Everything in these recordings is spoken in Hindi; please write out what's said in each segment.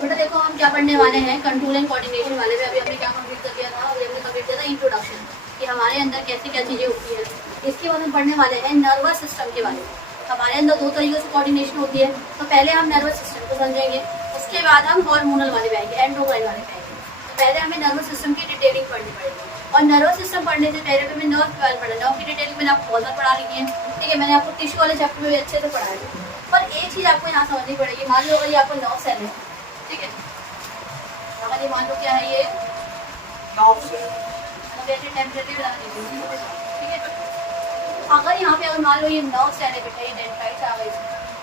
तो बेटा देखो हम क्या पढ़ने वाले हैं, कंट्रोल एंड कोऑर्डिनेशन वाले में। अभी हमने क्या कंप्लीट कर दिया था, अभी हमने कंप्लीट किया था इंट्रोडक्शन कि हमारे अंदर कैसे क्या चीज़ें होती है। इसके बाद हम पढ़ने वाले हैं नर्वस सिस्टम के बारे में। हमारे अंदर दो तरीके से कोऑर्डिनेशन होती है, तो पहले हम नर्वस सिस्टम को समझेंगे, उसके बाद हम हार्मोनल वाले पे आएंगे, एंडोक्राइन वाले पे आएंगे। तो पहले हमें नर्वस सिस्टम की डिटेलिंग पढ़नी पड़ेगी, और नर्वस सिस्टम पढ़ने से पहले हमें नर्व के बारे में पढ़ना। नर्व की डिटेलिंग मैंने आपको बहुत पढ़ा रही है, ठीक है, मैंने आपको टिश्यू वाले चैप्टर में भी अच्छे से पढ़ाया है। पर एक चीज़ आपको यहाँ समझनी पड़ेगी। मान लो अगर ये आपको नर्व सेल है, ठीक है, हमारी मान लो क्या है ये नर्व सेल, टेम्परेरी बना दीजिए, ठीक है। अगर यहाँ पे अगर मान लो ये नर्व सेल है बेटा, ये डेंड्राइट्स आ गई,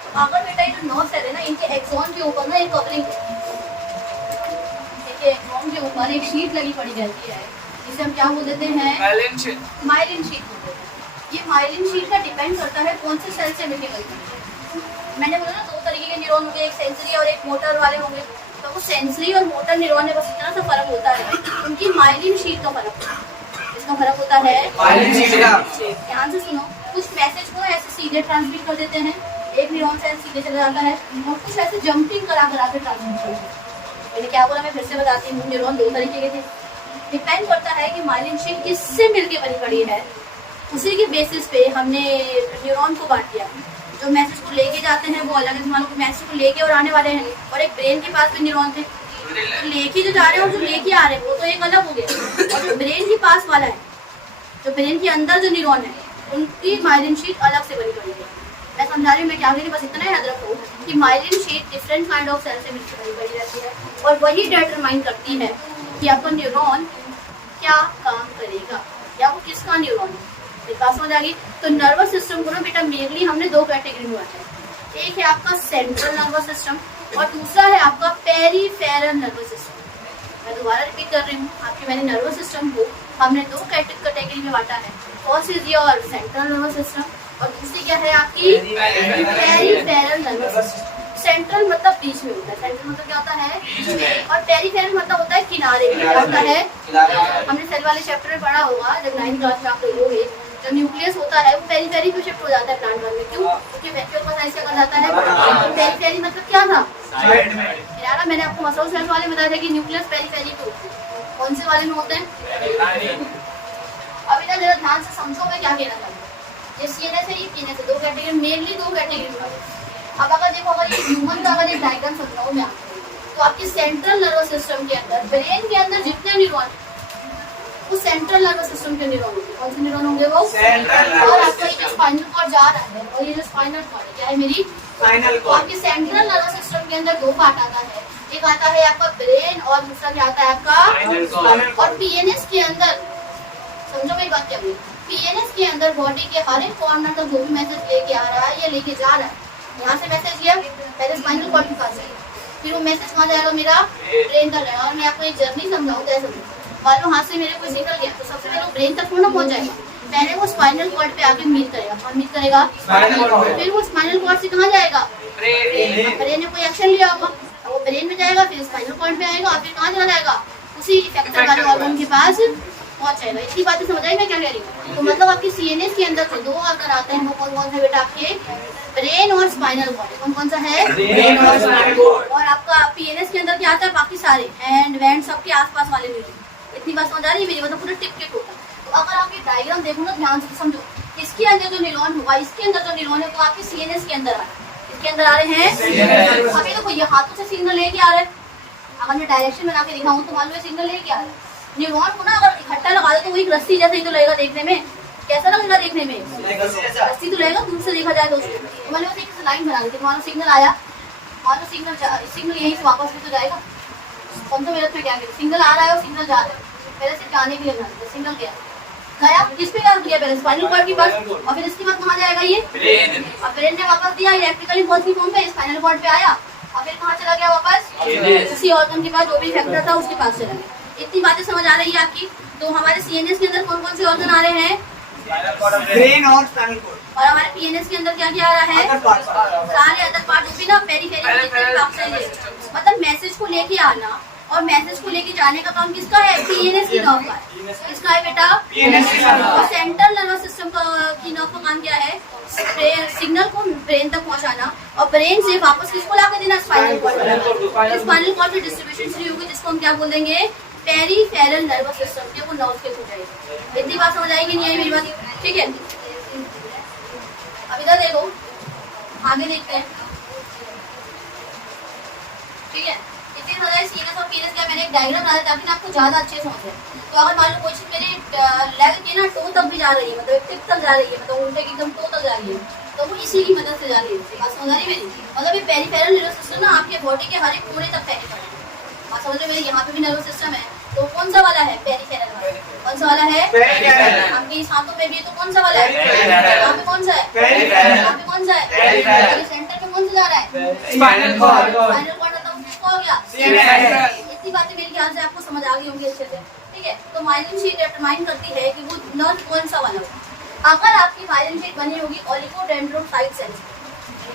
तो अगर बेटा ये जो नर्व सेल है ना, इनके एक्सॉन के ऊपर ना एक कवरिंग, इनके एक्सॉन के ऊपर एक शीट लगी पड़ी रहती है, जिसे हम क्या बोल देते हैं, माइलिन शीट बोलते हैं। ये माइलिन शीट का डिपेंड करता है कौन से सेल से मिलकर गई है। मैंने बोला ना दो तरीके के न्यूरॉन होंगे, एक सेंसरी और एक मोटर वाले होंगे। तो वो सेंसरी और मोटर न्यूरॉन में बस इतना सा फर्क होता है, उनकी माइलिन शीट का फर्क होता है। इसका फर्क होता है ध्यान से सुनो, कुछ मैसेज को ऐसे सीधे ट्रांसमिट कर देते हैं, एक न्यूरॉन सेल सीधे चला जाता है, और कुछ ऐसे जंपिंग करा के ट्रांसमिट करते हैं। मैंने क्या बोला, मैं फिर से बताती हूँ, न्यूरॉन दो तरीके के थे। डिपेंड करता है कि माइलिन शीट किससे मिलके बनी पड़ी है, उसी के बेसिस पे हमने न्यूरॉन को बांट दिया। जो मैसेज को लेके जाते हैं वो अलग है, मान लो मैसेज को लेके और आने वाले हैं, और एक ब्रेन के पास भी न्यूरॉन थे, तो लेके जो जा रहे हैं और जो लेके आ रहे हैं वो तो एक अलग हो गया। और जो ब्रेन के पास वाला है, जो ब्रेन के अंदर जो न्यूरॉन है, उनकी माइलिन शीट अलग से बनी पड़ी है। मैं समझा रही हूँ, मैं क्या कह रही हूँ, बस इतना याद रखो कि myelin sheath different kind of cell से मिलकर बनी पड़ी रहती है, और वही डिटरमाइन करती है कि आपका न्यूरॉन क्या काम करेगा या वो किसका न्यूरॉन है। बात समझ आ गई। तो नर्वस सिस्टम को ना बेटा मेनली हमने दो कैटेगरी में बांटा है, एक है आपका सेंट्रल नर्वस सिस्टम और दूसरा है आपका पेरीफेरल नर्वस सिस्टम। मैं दोबारा रिपीट कर रही हूँ, आपके मैंने नर्वस सिस्टम को हमने दो कैटेगरी में बांटा है। First is your central nervous system और दूसरी क्या है आपकी पेरीफेरल नर्वस सिस्टम। सेंट्रल मतलब बीच में होता है, सेंट्रल मतलब क्या होता है, और पेरीफेरल मतलब होता है किनारे में। क्या होता है, हमने सेल वाले चैप्टर में पढ़ा होगा जब 9th क्लास में आप लोग होंगे, जो न्यूक्लियस होता है वो पेरीफेरी पे शिफ्ट हो जाता है प्लांट में। क्यों? क्योंकि वैक्यूल का साइज क्या कर जाता है, पेरीफेरी मतलब क्या था, साइड में। यार मैंने आपको मसल सेल्स वाले बताया था कि न्यूक्लियस पेरीफेरी पे होते हैं, कौन से वाले में होते हैं। अभी ना जरा ध्यान से समझो मैं क्या कहना चाहती हूँ। ये सीएनएस है, ये पीएनएस है, दो कैटेगरी, मेनली दो कैटेगरी। अब अगर देखो, अगर ये ह्यूमन का अगर एक डायग्राम समझाऊं मैं आपको, तो आपकी सेंट्रल नर्वस सिस्टम के अंदर, ब्रेन के अंदर जितने न्यूरॉन, वो सेंट्रल नर्वस सिस्टम के न्यूरॉन होंगे। कौन से न्यूरॉन होंगे वो, और आपका ये स्पाइनल कॉर्ड जा रहा है, और ये जो स्पाइनल कॉर्ड है क्या है, मेरी स्पाइनल कॉर्ड। आपके सेंट्रल नर्वस सिस्टम के अंदर दो पार्ट आता है, एक आता है आपका ब्रेन और दूसरा क्या आता है आपका। और पीएनएस के अंदर समझो मेरी बात क्या, पीएनएस के अंदर बॉडी के हर एक कॉर्नर तक जो भी मैसेज लेके आ रहा है या लेके जा रहा है, यहाँ से मैसेज गया पहले स्पाइनल कॉर्ड के पास है, फिर वो मैसेज कहाँ जाएगा, मेरा ब्रेन तक जाएगा। और मैं आपको एक जर्नी समझाऊँ तो ऐसा, मान लो हाथ से मेरे कोई सिग्नल गया तो सबसे पहले वो ब्रेन तक थोड़ा पहुंच जाएगा, पहले वो स्पाइनल कॉर्ड पे आके मीट करेगा, और मीट करेगा फिर वो स्पाइनल कॉर्ड से कहाँ जाएगा, ब्रेन ने कोई एक्शन लिया होगा, वो ब्रेन में जाएगा, फिर स्पाइनल कॉर्ड पे आएगा, और फिर कहाँ चला जाएगा, उसी इफेक्टर वाले ऑर्गन के पास पहुंच जाएगा। इतनी बातें समझ आई मैं क्या कह रही हूँ। तो मतलब आपकी सीएनएस के अंदर जो दो ऑर्गन आते हैं वो कौन कौन से बेटा, आपके ब्रेन और स्पाइनल कॉर्ड। कौन कौन सा है, ब्रेन और स्पाइनल कॉर्ड। और आपका पीएनएस के अंदर क्या आता है, बाकी सारे हैंड वैंड सबके आसपास वाले न्यूरॉन। इतनी बात समझ आ रही है मेरी, मतलब पूरा टिप के टोटल। तो अगर आप ये डायग्राम देखो ना ध्यान से समझो, इसके अंदर जो न्यूरॉन हुआ, इसके अंदर जो न्यूरॉन है वो आपके सीएनएस के अंदर आ रहा है। इसके अंदर आ रहे हैं, अभी देखो ये हाथों से सिग्नल लेके आ रहे हैं, अगर मैं डायरेक्शन बना के दिखाऊं तो मान लो सिग्नल लेके आ रहा है। न्यूरॉन को ना अगर इकट्ठा लगा दो तो वही रस्सी जैसा ही तो लगेगा देखने में, कैसा लगेगा देखने में, रस्सी तो लगेगा दूर से देखा जाए दोस्तों। तो मैंने बस एक लाइन बना दी थी, मान लो सिग्नल आया, मान लो सिग्नल यहीं से वापस भी तो जाएगा। 15 मिनट में क्या करें, सिग्नल आ रहा है और सिग्नल जा रहा है, पहले से जाने के लिए बना दिया, सिग्नल गया किस पे कर दिया, पहले स्पाइनल कॉर्ड के पास, और फिर इसके बाद कहाँ जाएगा ये ब्रेन, और ब्रेन ने वापस दिया इलेक्ट्रिकल इम्पल्स की फॉर्म पे, स्पाइनल कॉर्ड पे आया, और फिर कहाँ चला गया वापस, उसी ऑर्गन के पास जो भी फैक्टर था उसके पास चला गया। इतनी बातें समझ आ रही है आपकी। तो हमारे सीएनएस के अंदर कौन कौन से ऑर्गन आ रहे हैं, ब्रेन और स्पाइनल कॉर्ड, और हमारे पीएनएस के अंदर क्या क्या आ रहा है, सारे अदर पार्ट भी ना, पेरीफेरी मतलब मैसेज को लेके आना और मैसेज को लेके जाने का काम किसका है? पीएनएस की नर्व का है। किसका है बेटा? PNS की नर्व। और सेंट्रल नर्वस सिस्टम की नर्व का काम क्या है? सिग्नल को ब्रेन तक पहुंचाना और ब्रेन से वापस किसको ला के देना? Spinal cord. स्पाइनल कॉर्ड में डिस्ट्रीब्यूशन शुरू होगी जिसको हम क्या बोल देंगे? पेरीफेरल नर्वस सिस्टम के वो नर्व के हो जाएगी। इतनी बात समझ आएगी नहीं आई मेरी बात? ठीक है, अब इधर देखो, आगे देखते हैं। ठीक है, इतनी ज्यादा सीएनएस और पीएनएस का मैंने एक डायग्राम बनाया ताकि आपको ज्यादा अच्छे से समझे। तो अगर मान लो कोई चीज मेरे लेग के ना टो तक भी जा रही है, मतलब टिप तक जा रही है, मतलब उल्टे की एकदम टो तक जा रही है, तो वो इसी की मदद से जा रही है। बात समझ आ रही मेरी? मतलब ये पेरीफेरल नर्वस सिस्टम ना आपके बॉडी के हर एक कोने तक फैले पड़े। बात समझ रहे? मेरे यहाँ पे भी नर्वस सिस्टम है, तो कौन सा वाला है? पेरीफेरल वाला। कौन सा वाला है? पेरीफेरल। आपके इस हाथों में भी तो कौन सा वाला है? यहाँ पे कौन सा है? पेरीफेरल। यहाँ पे कौन सा है? पेरीफेरल। सेंटर में कौन सा जा रहा है? Spinal cord. स्पाइनल कॉर्ड मतलब किसको हो गया? CNS। इतनी बातें मेरे ख्याल से आपको समझ आ गई होंगी अच्छे से। ठीक है, तो माइलिन शीट डिटरमाइन करती है कि वो नर्व कौन सा वाला होगा। अगर आपकी माइलिन शीट बनी होगी ओलिगोडेंड्रोसाइट सेल,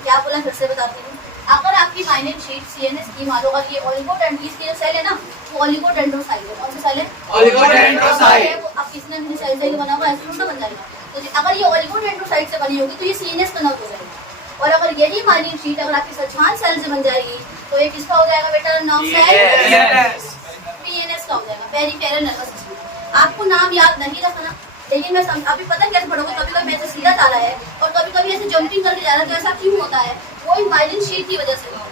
क्या बोला फिर से बताती हूँ। अगर आपकी माइलिन शीट सीएनएस की मान लो, अगर ये ओलिगोडेंड्रोसाइट की जो सेल है ना, वो ओलिगोडेंड्रोसाइट है। कौन सा सेल है? ओलिगोडेंड्रोसाइट। वो अब किसने भी सेल से ही बना हुआ ऐसे थोड़ा बन जाएगा। तो अगर ये ओलिगोडेंड्रोसाइट से बनी होगी तो ये सीएनएस का नर्व हो जाएगा। और अगर यही माइलिन शीट अगर आपकी सचवान सेल से बन जाएगी तो ये किसका हो जाएगा बेटा? नर्व सेल पीएनएस का हो जाएगा, पेरीफेरल नर्वस सिस्टम। आपको नाम याद नहीं रखना, लेकिन मैं अभी पता कैसे पढ़ोगे, कभी कभी ऐसे सीधा जा रहा है और कभी कभी ऐसे जंपिंग करके जा रहा है, तो ऐसा क्यों होता है? वो इन माइलिन शीट की वजह से होगा।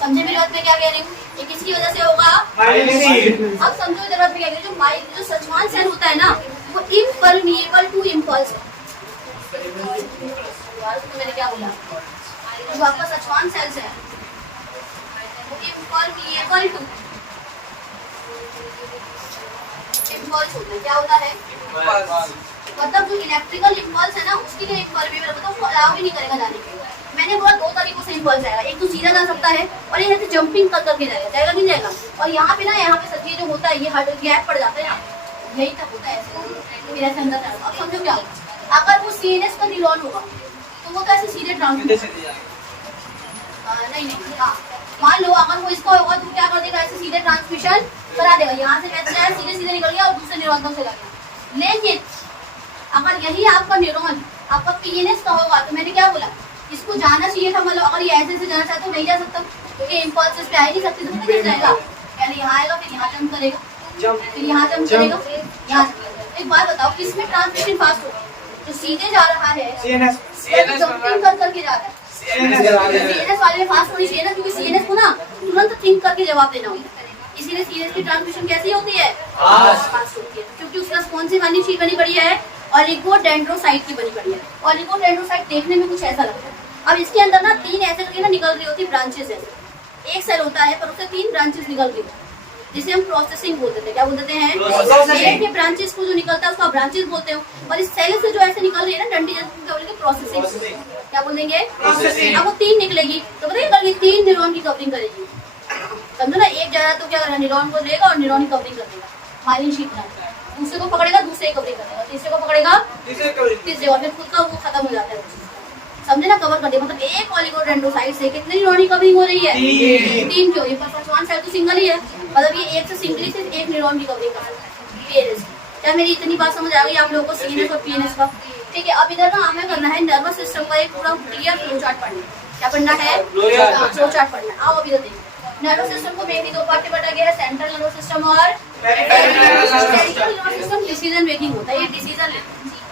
समझे मेरी बात? मैं क्या कह रही हूँ? ये किसकी वजह से होगा? Myelin sheath. अब समझो इधर बात में क्या कह रही हूँ। जो सचवान सेल होता है ना, वो इम्परमिएबल टू इम्पल्स है। तो मैंने क्या बोला? जो आपका सचवान सेल्स है वो इम्परमिएबल टू इम्पल्स होता है। क्या होता है? मतलब जो इलेक्ट्रिकल इम्पल्स है ना, उसके लिए इम्परमिएबल, मतलब उसको अलाउ भी नहीं करेगा जाने के। मैंने बोला दो तरीकों से इम्पल्स आएगा, एक तो सीधा जा सकता है और एक ऐसे जंपिंग कर करके जाएगा। जाएगा नहीं जाएगा? और यहाँ पे ना, यहाँ पे सच्ची जो होता है ये हट गैप पड़ जाता है, यहाँ यही तक होता है ऐसे, फिर ऐसे अंदर जाएगा। अब समझो क्या होगा। अगर वो सीएनएस का न्यूरॉन होगा तो वो कैसे सीधे ट्रांसमिट नहीं, हाँ, मान लो अगर वो इसका होगा तो क्या कर देगा? ऐसे सीधे ट्रांसमिशन करा देगा। यहाँ से कैसे जाए? सीधे सीधे निकल गया और दूसरे न्यूरॉन तक चला गया। लेकिन अगर यही आपका न्यूरॉन आपका पीएनएस का होगा तो मैंने क्या बोला? इसको जाना चाहिए था, मतलब अगर ये ऐसे से जाना चाहता तो नहीं जा सकता, क्योंकि इम्पल्स पे आ ही नहीं सकते, तो कैसे जाएगा? पहले यहाँ आएगा, फिर यहाँ जंप करेगा, फिर यहाँ जंप करेगा, यहाँ। एक बात बताओ, किसमें ट्रांसमिशन फास्ट होगा? जो सीधे जा रहा है CNS। जंपिंग कर करके जा रहा है, सीएनएस वाले में फास्ट होनी चाहिए ना, क्योंकि सीएनएस को ना तुरंत थिंक करके जवाब देना होता है। इसीलिए सीएनएस की ट्रांसमिशन कैसी होती है? फास्ट होती है, क्योंकि उसका कौन सी वाली शीट बनी पड़ी है? ओलिगोडेंड्रोसाइट की बनी पड़ी है। ओलिगोडेंड्रोसाइट देखने में कुछ ऐसा लगता है। अब इसके अंदर ना तीन ऐसे करके ना निकल रही होती ब्रांचेस है। एक सेल होता है पर उससे तीन ब्रांचेस निकल रही है, जिसे हम प्रोसेसिंग बोलते थे। क्या बोलते हैं? एक के ब्रांचेस को जो निकलता है उसको ब्रांचेस बोलते हैं, और इस सेल से जो ऐसे निकल रही है ना डंडी, जैसे बोलेंगे प्रोसेसिंग। क्या बोलेंगे? प्रोसेसिंग। अब वो तीन निकलेगी तो बताइए तीन न्यूरॉन की कवरिंग करेगी। समझो ना, एक जगह तो क्या करना, न्यूरॉन को लेगा और न्यूरॉन की कवरिंग कर देगा, माइलिन शीट बना, दूसरे को पकड़ेगा, दूसरे की कवरिंग करेगा, तीसरे को पकड़ेगा, तीसरे और फिर खुद का वो खत्म हो जाता है। समझे ना? कवर कर दिया। मतलब एक ओलिगोडेंड्रोसाइट से कितनी न्यूरॉन की कवरिंग हो रही है? तीन क्यों? ये फर्स्ट सेल तो सिंगल ही है, मतलब ये एक से सिंगली सिर्फ एक न्यूरॉन की कवरिंग कर सकता है। क्या मेरी इतनी बात समझ आ गई आप लोगों को? सीएनएस और पीएनएस का। ठीक है, अब इधर ना हमें करना है नर्वस सिस्टम का एक पूरा क्लियर फ्लो चार्ट पढ़ना। क्या पढ़ना है? फ्लो चार्ट पढ़ना। आओ अभी तो देखो, नर्वस सिस्टम को मेनली दो पार्ट में बांटा गया है, सेंट्रल नर्वस सिस्टम और central nervous system decision making होता है। ये डिसीजन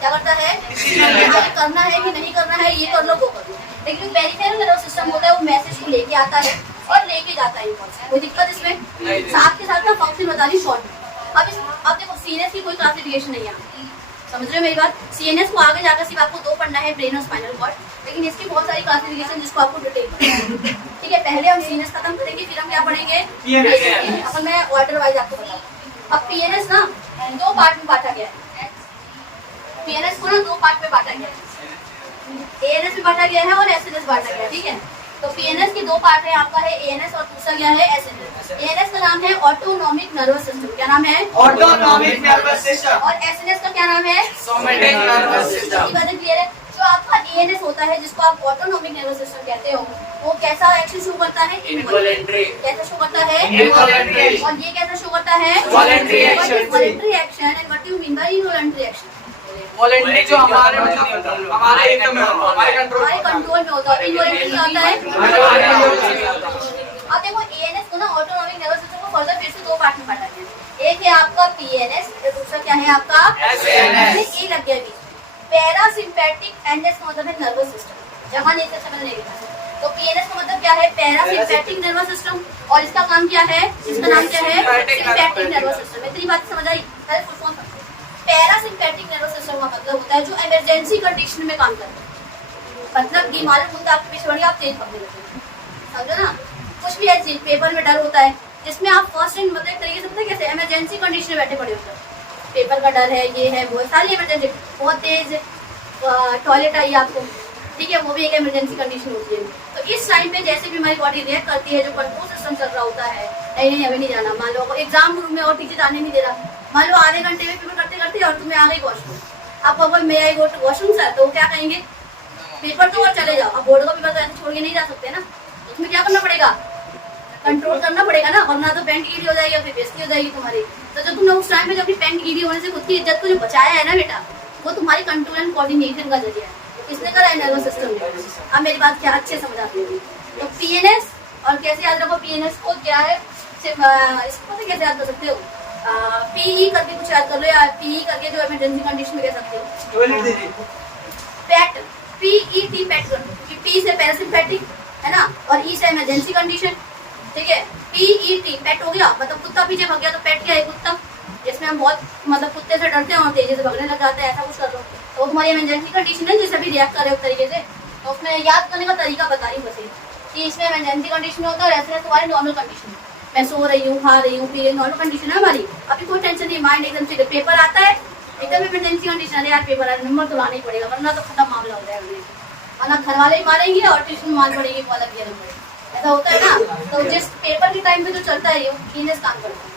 क्या करता है? ये करना है कि नहीं करना है, ये कर लो वो कर लो। लेकिन पेरिफेरल नर्वस सिस्टम होता है वो मैसेज को लेके आता है और लेके जाता है। कोई दिक्कत इसमें? साथ के साथ ना फंक्शन बता दी शॉर्ट में। अब देखो सीएनएस की कोई क्लासिफिकेशन नहीं है, समझ रहे हो मेरी बात? सीएनएस को आगे जाकर सिर्फ आपको दो पढ़ना है, ब्रेन और स्पाइनल कॉर्ड, लेकिन इसकी बहुत सारी क्लासिफिकेशन जिसको आपको डिटेल पढ़ना है। ठीक है, पहले हम सीएनएस खत्म करेंगे, फिर हम क्या पढ़ेंगे? अब मैं ऑर्डर वाइज आपको बताऊँ। अब पीएनएस ना दो पार्ट में बांटा गया है। पीएनएस को ना दो पार्ट में बांटा गया है, एएनएस में बांटा गया है और एसएनएस बांटा गया है। ठीक है, तो पीएनएस के दो पार्ट है, आपका है एएनएस और दूसरा क्या है? एसएनएस। एएनएस का नाम है ऑटोनॉमिक नर्वस सिस्टम। क्या नाम है? Autonomic nervous system. और एसएनएस का क्या नाम है? Somatic nervous system. ये बात क्लियर है? जो आपका एएनएस होता है जिसको आप ऑटोनॉमिक नर्वस सिस्टम कहते हो, वो कैसा एक्शन शो करता है? इनवॉलंटरी। कैसा शो करता है? इनवॉलंटरी। और ये कैसा शो करता है? Voluntary action. Voluntary action. And what do you mean by involuntary action? Voluntary जो हमारे मतलब हमारे एकदम हमारे कंट्रोल हमारे कंट्रोल में होता है। इनवॉलंटरी क्या होता है? हमारे कंट्रोल में नहीं होता। अब देखो एएनएस को ना ऑटोनॉमिक नर्वस सिस्टम को फर्दर फिर से दो पार्ट में बांटा गया है। एक है आपका पीएनएस, दूसरा क्या है आपका एसएनएस। ये लग गया बीच में। पैरासिम्पैटिक एनएस का मतलब है नर्वस सिस्टम। जहां नहीं से मैंने नहीं लिखा। तो पीएनएस का मतलब क्या है? पैरासिम्पैटिक नर्वस सिस्टम। और इसका काम क्या है? इसका नाम क्या है? सिम्पैटिक नर्वस सिस्टम। इतनी बात समझ आई? पहले फुल फॉर्म समझो। पैरासिम्पैटिक नर्वस सिस्टम का मतलब होता है जो इमरजेंसी कंडीशन में काम करता है। मतलब कि मालूम होता है आपके पीछे बढ़ गया, आप तेज पकड़ लेते हैं, समझो ना। कुछ भी ऐसी पेपर में डर होता है जिसमें आप फर्स्ट एंड मतलब एक तरीके से पता है कैसे इमरजेंसी कंडीशन में बैठे पड़े होते हैं। पेपर का डर है, ये है, वो है, सारी इमरजेंसी। बहुत तेज टॉयलेट आई आपको, ठीक है, वो भी एक इमरजेंसी कंडीशन होती है। तो इस टाइम पे जैसे भी हमारी बॉडी रिएक्ट करती है, जो कंट्रोल सिस्टम चल रहा होता है, नहीं नहीं हमें नहीं जाना, मान लो एग्जाम रूम में और टीचर आने नहीं दे रहा, मान लो आधे घंटे में पेपर करते करते और तुम्हें आ गई वॉशरूम, आप अगर मैं आई गो टू वॉशरूम सर, तो क्या कहेंगे? पेपर तो और चले जाओ। अब बोर्ड का पेपर तो ऐसे छोड़ के नहीं जा सकते ना, उसमें क्या करना पड़ेगा? कंट्रोल करना पड़ेगा ना, वरना तो पैंट गीली हो जाएगी और फिर बेइज्जती हो जाएगी तुम्हारी। तो जो तुमने उस टाइम पे जो अपनी पैंट गीली होने से खुद की इज्जत को जो बचाया है ना बेटा, वो तुम्हारी कंट्रोल एंड कोऑर्डिनेशन का जरिया है। किसने करा है? नर्वस सिस्टम ने। अब मेरी बात क्या अच्छे समझ आती होगी। तो पीएनएस, और कैसे याद रखो पीएनएस को? क्या है इसको पता कैसे याद कर सकते हो? पीई करके कुछ याद कर लो, या पीई करके जो इमरजेंसी कंडीशन में कह सकते हो। पैट, पीईटी पैट कर लो, क्योंकि पी से पैरासिम्पैटिक है ना, और ई से इमरजेंसी कंडीशन, ठीक है। पीईटी पैट हो गया, मतलब कुत्ता पीछे भाग गया, तो पैट क्या है? कुत्ता, जिसमें हम बहुत मतलब कुत्ते से डरते हैं और तेजी से भागने लग जाते हैं, ऐसा कुछ कर लो। तो वो तुम्हारी इमरजेंसी कंडीशन है जिससे भी रिएक्ट कर रहे हो तरीके से। तो उसमें याद करने का तरीका बता रही हूँ बस, कि इसमें इमरजेंसी कंडीशन होता है और ऐसे तुम्हारी नॉर्मल कंडीशन। मैं सो रही हूँ, खा रही हूँ, पी रही हूँ, नॉर्मल कंडीशन है हमारी। अभी कोई टेंशन नहीं, माइंड एकदम से। पेपर आता है एकदम इमरजेंसी कंडीशन है, यार पेपर है, नंबर तो लाना ही पड़ेगा, वरना तो खत्म मामला हो जाएगा, वरना घर वाले ही मारेंगे और ट्यूशन में मार पड़ेगी, वो अलग नंबर। ऐसा होता है ना। तो जिस पेपर के टाइम पे जो चलता है ये काम करता है,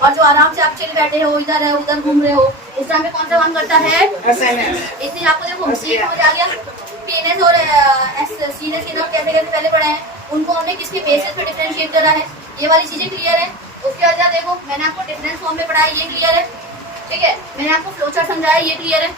और जो आराम से आप चिल बैठे हो, इधर है उधर घूम रहे हो, उस टाइम पे कौन सा काम करता है? इसलिए आपको देखो समझ आ गया। पीएनएस और सीएनएस के नाम कैसे कैसे पहले पढ़े हैं, उनको हमने किसके बेसिस पे डिफरेंशिएट करा है, ये वाली चीजें क्लियर है। उसके बाद देखो मैंने आपको डिफरेंस फॉर्म में पढ़ाया, ये क्लियर है, ठीक है। मैंने आपको फ्लोचार्ट समझाया, ये क्लियर है।